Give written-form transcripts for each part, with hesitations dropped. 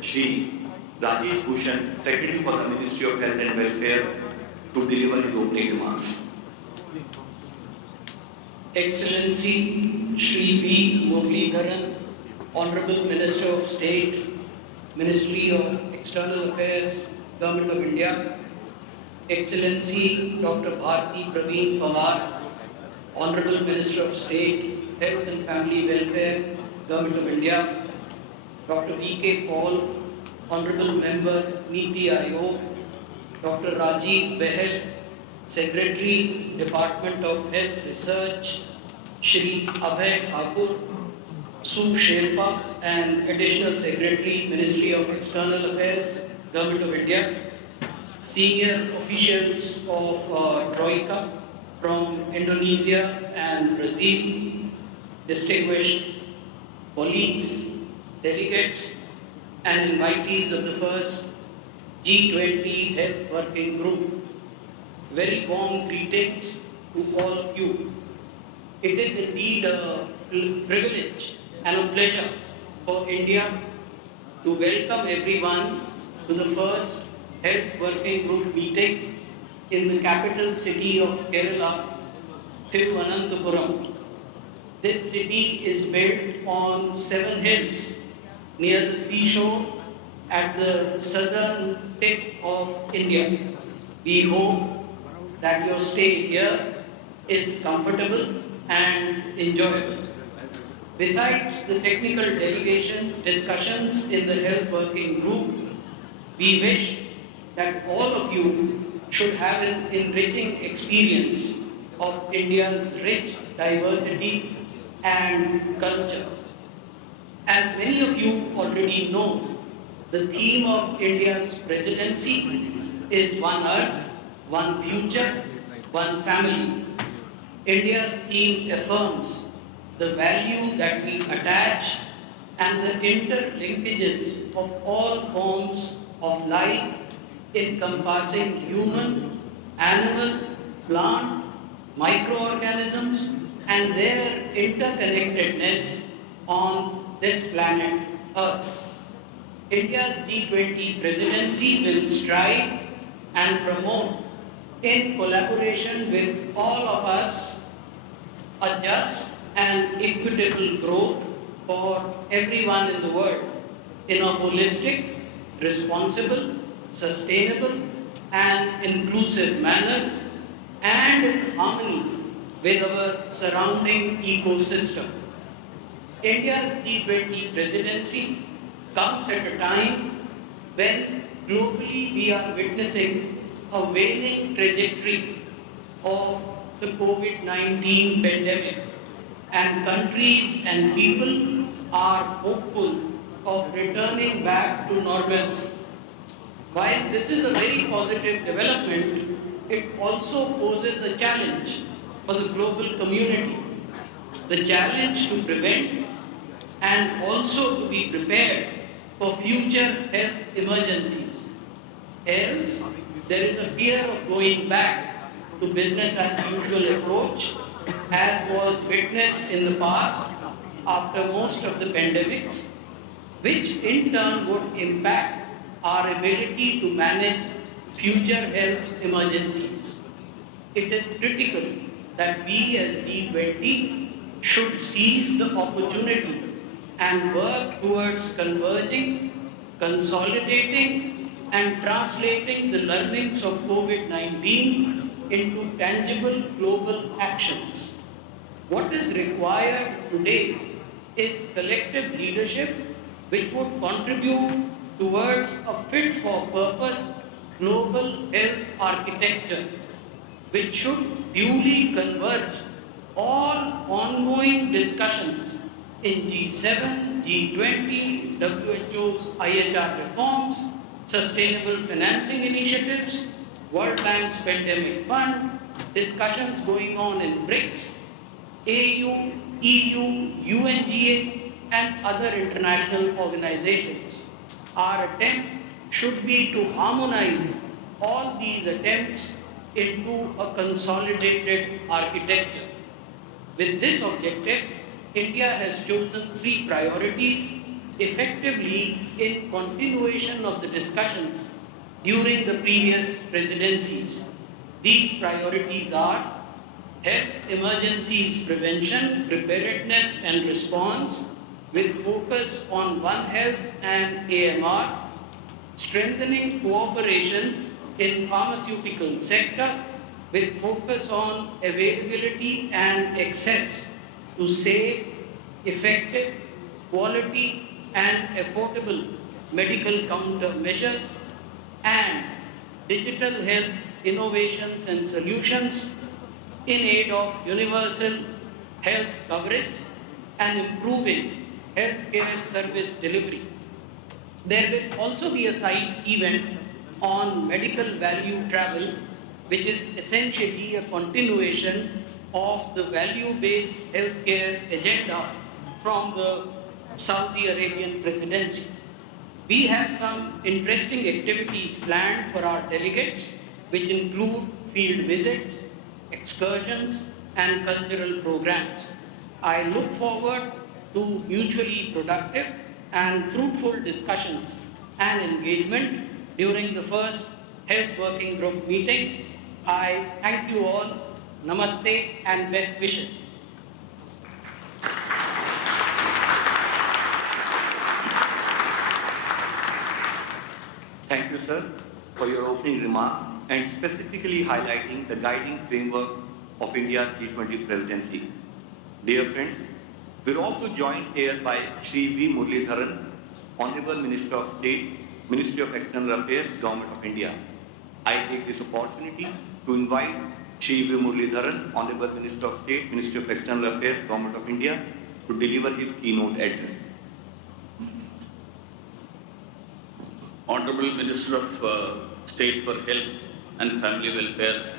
Shri Secretary for the Ministry of Health and Welfare, to deliver his opening remarks. Excellency Shri Muraleedharan, Honorable Minister of State, Ministry of External Affairs, Government of India, Excellency Dr. Bharati Pravin Pawar, Honorable Minister of State, Health and Family Welfare, Government of India, Dr. V.K. Paul, Honorable Member, Niti Aayog, Dr. Rajiv Behel, Secretary, Department of Health Research, Shri Abhay Thakur, Su Sherpa, and Additional Secretary, Ministry of External Affairs, Government of India, senior officials of Troika from Indonesia and Brazil, distinguished colleagues, delegates, and invitees of the first G20 Health Working Group. Very warm greetings to all of you. It is indeed a privilege and a pleasure for India to welcome everyone to the first Health Working Group meeting in the capital city of Kerala, Thiruvananthapuram. This city is built on 7 hills near the seashore at the southern tip of India. We hope that your stay here is comfortable and enjoyable. Besides the technical delegations, discussions in the Health Working Group, we wish that all of you should have an enriching experience of India's rich diversity and culture. As many of you already know, the theme of India's presidency is One Earth, One Future, One Family. India's theme affirms the value that we attach and the interlinkages of all forms of life encompassing human, animal, plant, microorganisms and their interconnectedness on this planet Earth. India's G20 presidency will strive and promote, in collaboration with all of us, a just and equitable growth for everyone in the world in a holistic, responsible, sustainable and inclusive manner and in harmony with our surrounding ecosystem. India's G20 presidency comes at a time when globally we are witnessing a waning trajectory of the COVID-19 pandemic, and countries and people are hopeful of returning back to normalcy. While this is a very positive development, it also poses a challenge for the global community. The challenge to prevent and also to be prepared for future health emergencies. Else, there is a fear of going back to business as usual approach, as was witnessed in the past after most of the pandemics, which in turn would impact our ability to manage future health emergencies. It is critical that we as G20 should seize the opportunity and work towards converging, consolidating and translating the learnings of COVID-19 into tangible global actions. What is required today is collective leadership which would contribute towards a fit-for-purpose global health architecture, which should duly converge all ongoing discussions in G7, G20, WHO's IHR reforms, sustainable financing initiatives, World Bank's Pandemic Fund, discussions going on in BRICS, AU, EU, UNGA, and other international organizations. Our attempt should be to harmonize all these attempts into a consolidated architecture. With this objective, India has chosen 3 priorities effectively in continuation of the discussions during the previous presidencies. These priorities are health emergencies prevention, preparedness and response with focus on One Health and AMR, strengthening cooperation in pharmaceutical sector with focus on availability and access to safe, effective, quality and affordable medical countermeasures, and digital health innovations and solutions in aid of universal health coverage and improving healthcare service delivery. There will also be a side event on medical value travel, which is essentially a continuation of the value-based healthcare agenda from the Saudi Arabian presidency. We have some interesting activities planned for our delegates, which include field visits, excursions, and cultural programs. I look forward to mutually productive and fruitful discussions and engagement during the first Health Working Group meeting. I thank you all. Namaste and best wishes. Thank you, sir, for your opening remark and specifically highlighting the guiding framework of India's G20 presidency. Dear friends, we're also joined here by Shri Muraleedharan, Honorable Minister of State, Ministry of External Affairs, Government of India. I take this opportunity to invite Shri Muraleedharan, Honorable Minister of State, Ministry of External Affairs, Government of India, to deliver his keynote address. Honorable Minister of State for Health and Family Welfare,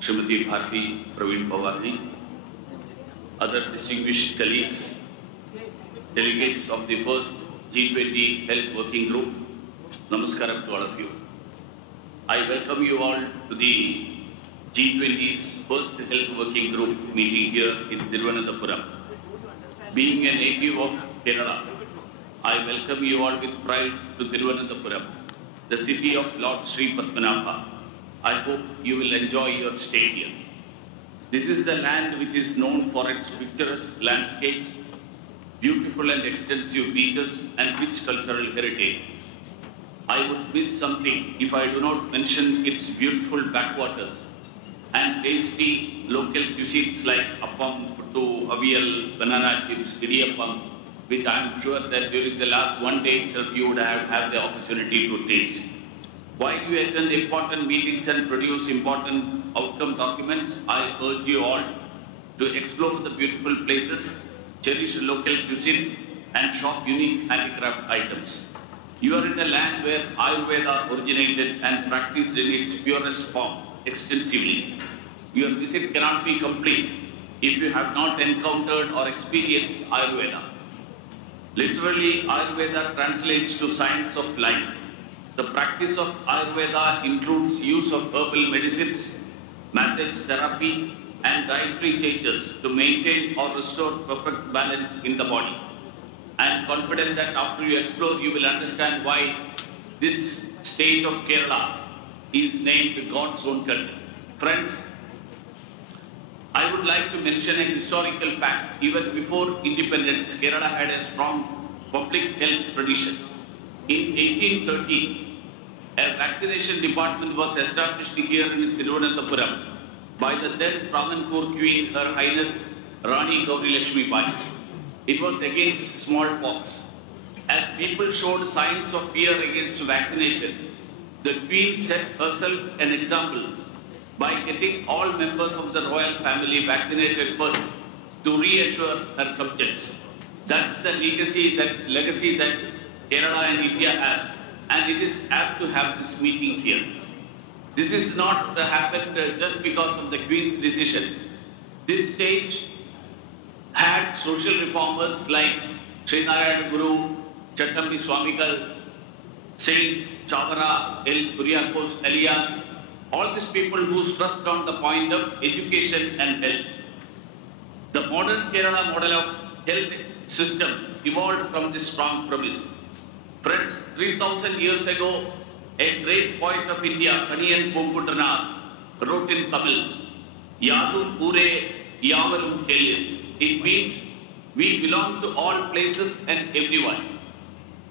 Srimati Bharati, Pravin, Pawar, other distinguished colleagues, delegates of the first G20 Health Working Group, Namaskaram to all of you. I welcome you all to the G20's first Health Working Group meeting here in Thiruvananthapuram. Being a native of Kerala, I welcome you all with pride to Thiruvananthapuram, the city of Lord Shri Padmanabha. I hope you will enjoy your stay here. This is the land which is known for its picturesque landscapes, beautiful and extensive beaches, and rich cultural heritage. I would miss something if I do not mention its beautiful backwaters and tasty local cuisines like appam, puttu, avial, banana chips, idiyappam, which I am sure that during the last one day itself you would have had the opportunity to taste. While you attend important meetings and produce important outcome documents, I urge you all to explore the beautiful places, cherish local cuisine, and shop unique handicraft items. You are in a land where Ayurveda originated and practiced in its purest form extensively. Your visit cannot be complete if you have not encountered or experienced Ayurveda. Literally, Ayurveda translates to science of life. The practice of Ayurveda includes use of herbal medicines, massage therapy, and dietary changes to maintain or restore perfect balance in the body. I am confident that after you explore, you will understand why this state of Kerala is named God's own country. Friends, I would like to mention a historical fact. Even before independence, Kerala had a strong public health tradition. In 1813, a vaccination department was established here in Thiruvananthapuram by the then Travancore Queen, Her Highness Rani Gauri Lakshmi Bai. It was against smallpox. As people showed signs of fear against vaccination, the Queen set herself an example by getting all members of the royal family vaccinated first to reassure her subjects. That's the legacy that Kerala and India have, and it is apt to have this meeting here. This is not happened just because of the Queen's decision. This state had social reformers like Sri Narayana Guru, Chattambi Swamigal, Saint Chavara, El Kuriakos, Elias, all these people who stressed on the point of education and health. The modern Kerala model of health system evolved from this strong premise. Friends, 3000 years ago, a great poet of India, Kaniyan Ponkutanaar, wrote in Tamil, Yadu Pure Yavarum Kelle. It means we belong to all places and everyone.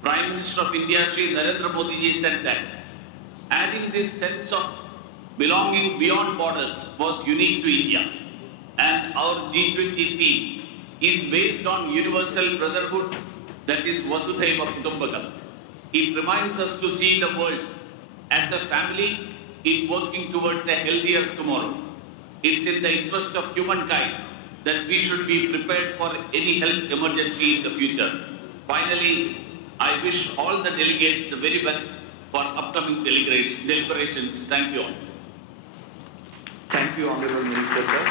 Prime Minister of India, Shri Narendra Modi ji said that adding this sense of belonging beyond borders was unique to India. And our G20 theme is based on universal brotherhood, that is Vasudhaiva Kutumbakam. It reminds us to see the world as a family in working towards a healthier tomorrow. It's in the interest of humankind that we should be prepared for any health emergency in the future. Finally, I wish all the delegates the very best for upcoming deliberations. Thank you all. Thank you, Honorable Minister, sir.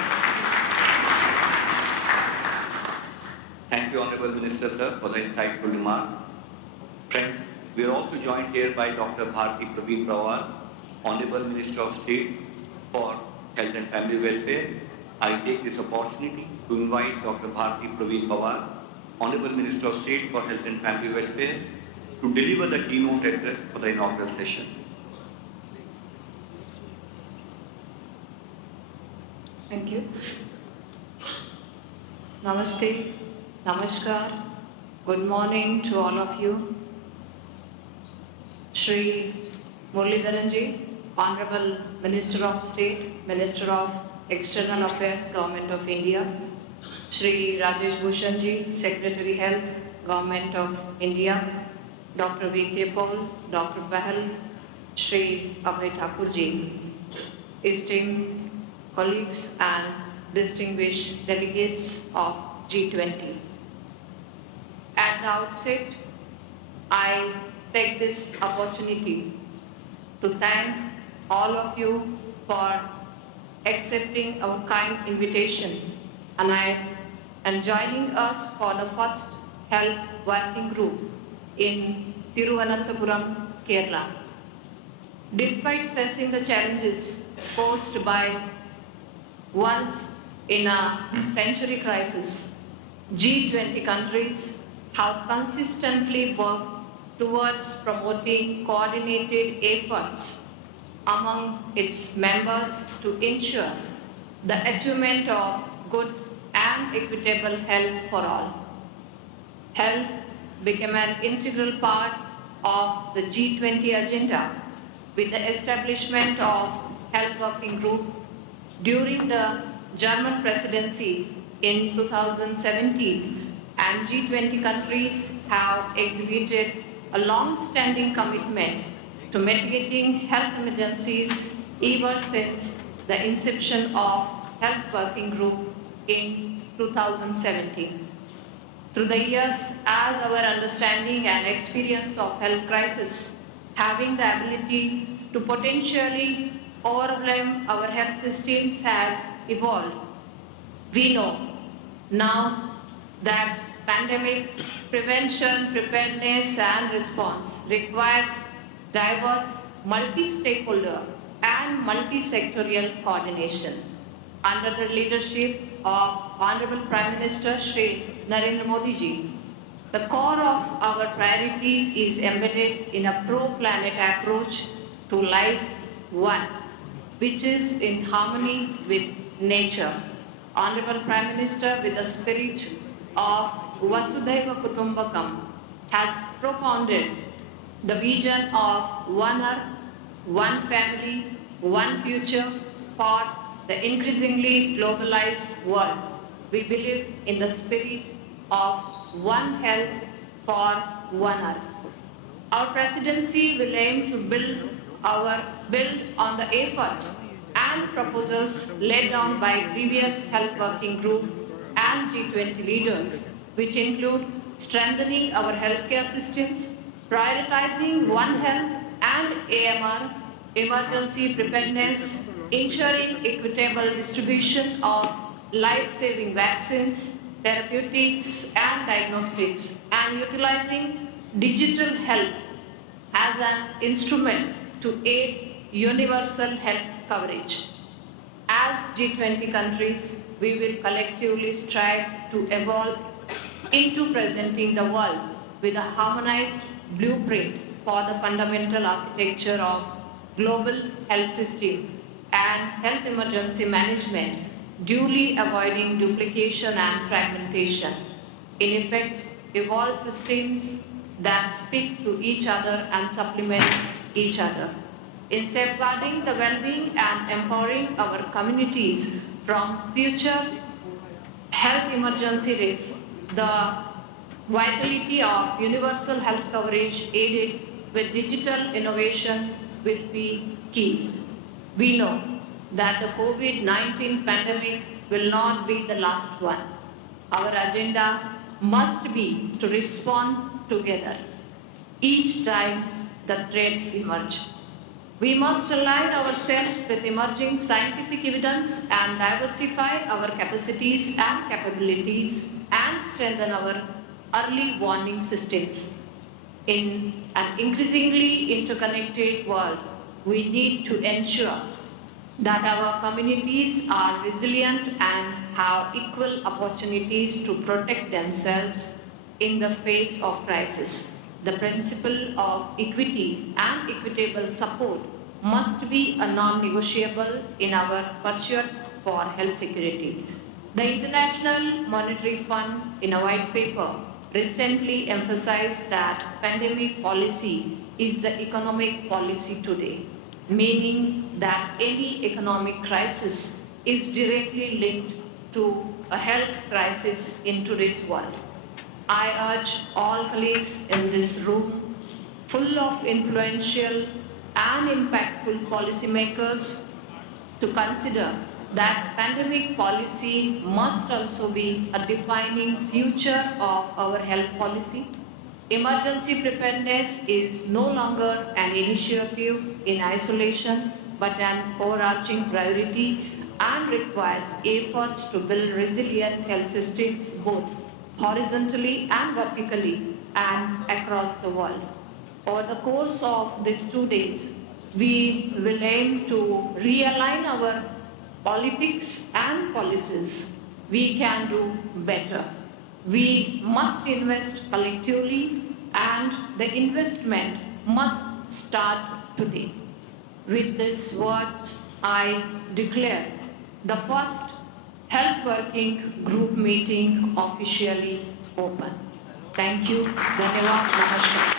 Thank you, Honorable Minister, sir, for the insightful remarks. Friends, we are also joined here by Dr. Bharati Pravin Pawar, Honorable Minister of State for Health and Family Welfare. I take this opportunity to invite Dr. Bharati Pravin Pawar, Honorable Minister of State for Health and Family Welfare, to deliver the keynote address for the inaugural session. Thank you. Namaste, Namaskar, good morning to all of you. Shri Muraleedharan ji, Honorable Minister of State, Minister of External Affairs, Government of India. Shri Rajesh Bhushan ji, Secretary Health, Government of India. Dr. V.K. Paul, Dr. Pahal, Shri Abhay Thakur ji, esteemed colleagues and distinguished delegates of G20. At the outset, I take this opportunity to thank all of you for accepting our kind invitation and joining us for the first health working group in Thiruvananthapuram, Kerala. Despite facing the challenges posed by once in a century crisis, G20 countries have consistently worked towards promoting coordinated efforts among its members to ensure the achievement of good and equitable health for all. Health became an integral part of the G20 agenda with the establishment of Health Working Group during the German presidency in 2017, and G20 countries have exhibited a long-standing commitment to mitigating health emergencies ever since the inception of Health Working Group in 2017. Through the years, as our understanding and experience of health crisis having the ability to potentially overwhelm our health systems has evolved, we know now that pandemic prevention, preparedness and response requires diverse multi-stakeholder and multi-sectorial coordination. Under the leadership of Honorable Prime Minister Shri Narendra Modi ji, the core of our priorities is embedded in a pro-planet approach to life one, which is in harmony with nature. Honorable Prime Minister, with the spirit of Vasudhaiva Kutumbakam, has propounded the vision of one earth, one family, one future for the increasingly globalized world. We believe in the spirit of one health for one earth. Our presidency will aim to build on the efforts and proposals laid down by previous Health Working Group and G20 leaders, which include strengthening our healthcare systems, prioritizing One Health and AMR, emergency preparedness, ensuring equitable distribution of life-saving vaccines, therapeutics and diagnostics, and utilizing digital health as an instrument to aid universal health coverage. As G20 countries, we will collectively strive to evolve into presenting the world with a harmonized blueprint for the fundamental architecture of global health system and health emergency management, duly avoiding duplication and fragmentation. In effect, evolve systems that speak to each other and supplement each other. In safeguarding the well-being and empowering our communities from future health emergency risks, the vitality of universal health coverage aided with digital innovation will be key. We know that the COVID-19 pandemic will not be the last one. Our agenda must be to respond together each time the threats emerge. We must align ourselves with emerging scientific evidence and diversify our capacities and capabilities and strengthen our early warning systems. In an increasingly interconnected world, we need to ensure that our communities are resilient and have equal opportunities to protect themselves in the face of crisis. The principle of equity and equitable support must be a non-negotiable in our pursuit for health security. The International Monetary Fund, in a white paper, recently emphasized that pandemic policy is the economic policy today, meaning that any economic crisis is directly linked to a health crisis in today's world. I urge all colleagues in this room, full of influential and impactful policymakers, to consider that pandemic policy must also be a defining feature of our health policy. Emergency preparedness is no longer an initiative in isolation, but an overarching priority and requires efforts to build resilient health systems both horizontally and vertically and across the world. Over the course of these 2 days, we will aim to realign our politics and policies. We can do better. We must invest collectively, and the investment must start today. With these words, I declare the first Health Working Group meeting officially open. Thank you. Dhanyavad. Namaskar.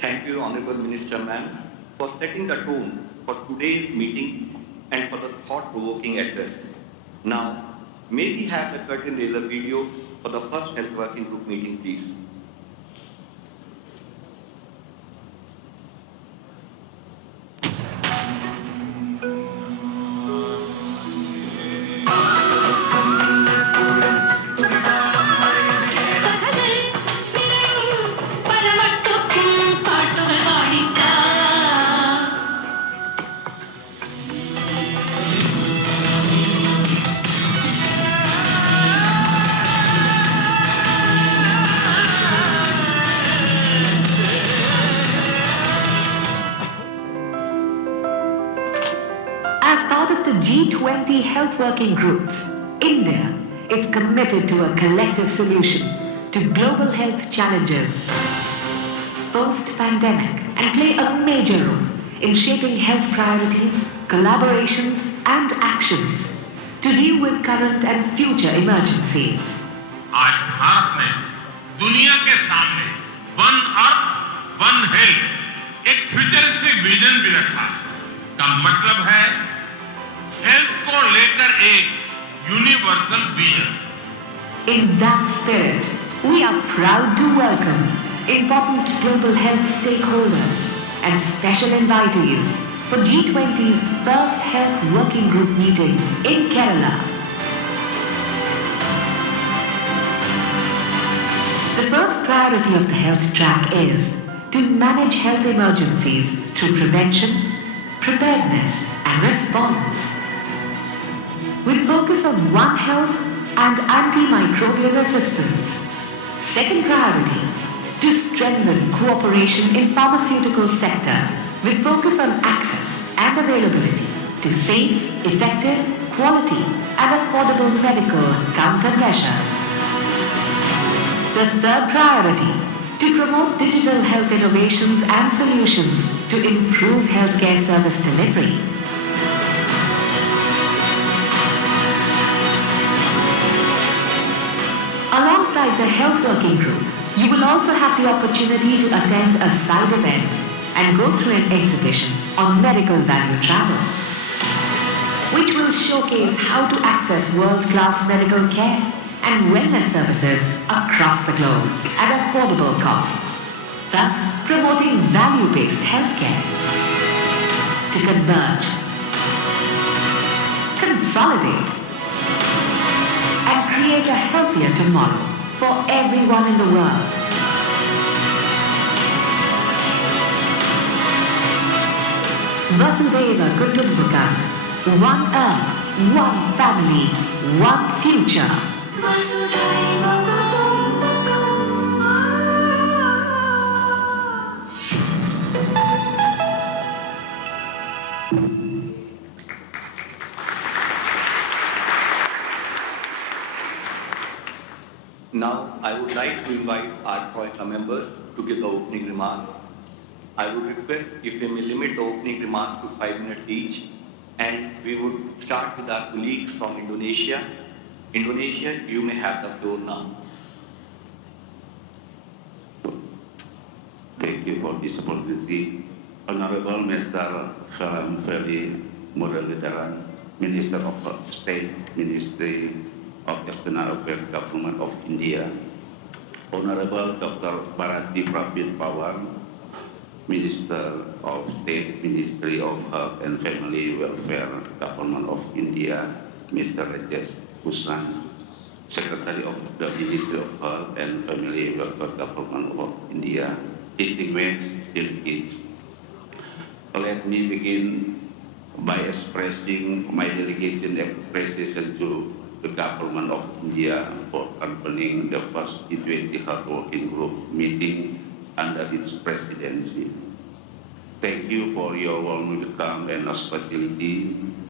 Thank you, Honorable Minister Ma'am, for setting the tone for today's meeting and for the thought-provoking address. Now, may we have the curtain raiser video for the first Health Working Group meeting, please. G20 health working groups, India is committed to a collective solution to global health challenges post-pandemic and play a major role in shaping health priorities, collaborations and actions to deal with current and future emergencies. आज भारत ने दुनिया के सामने one earth one health एक futuristic vision भी रखा है। का मतलब है हेल्थ को लेकर एक universal vision. In that spirit, we are proud to welcome important global health stakeholders and special invitees for G20's first Health Working Group meeting in Kerala. The first priority of the health track is to manage health emergencies through prevention, preparedness and response. With focus on One Health and antimicrobial resistance. Second priority, to strengthen cooperation in pharmaceutical sector with focus on access and availability to safe, effective, quality and affordable medical countermeasures. The third priority, to promote digital health innovations and solutions to improve healthcare service delivery. Alongside the health working group, you will also have the opportunity to attend a side event and go through an exhibition on medical value travel, which will showcase how to access world-class medical care and wellness services across the globe at affordable costs, thus promoting value-based healthcare. To converge, consolidate, and create a healthier tomorrow for everyone in the world. Vasudhaiva Kutumbakam, one earth, one family, one future. Now, I would like to invite our Troika members to give the opening remarks. I would request if they may limit the opening remarks to 5 minutes each, and we would start with our colleagues from Indonesia. Indonesia, you may have the floor now. Thank you for this opportunity. Honorable Mr. Salam Feli Muraleedharan, Minister of State, Ministry of External Affairs, Government of India. Honorable Dr. Bharati Pravin Pawar, Minister of State, Ministry of Health and Family Welfare, Government of India. Mr. Rajesh Bhushan, Secretary of the Ministry of Health and Family Welfare, Government of India. Distinguished delegates, let me begin by expressing my delegation appreciation to the Government of India for convening the first G20 Health Working Group meeting under its presidency. Thank you for your warm welcome and hospitality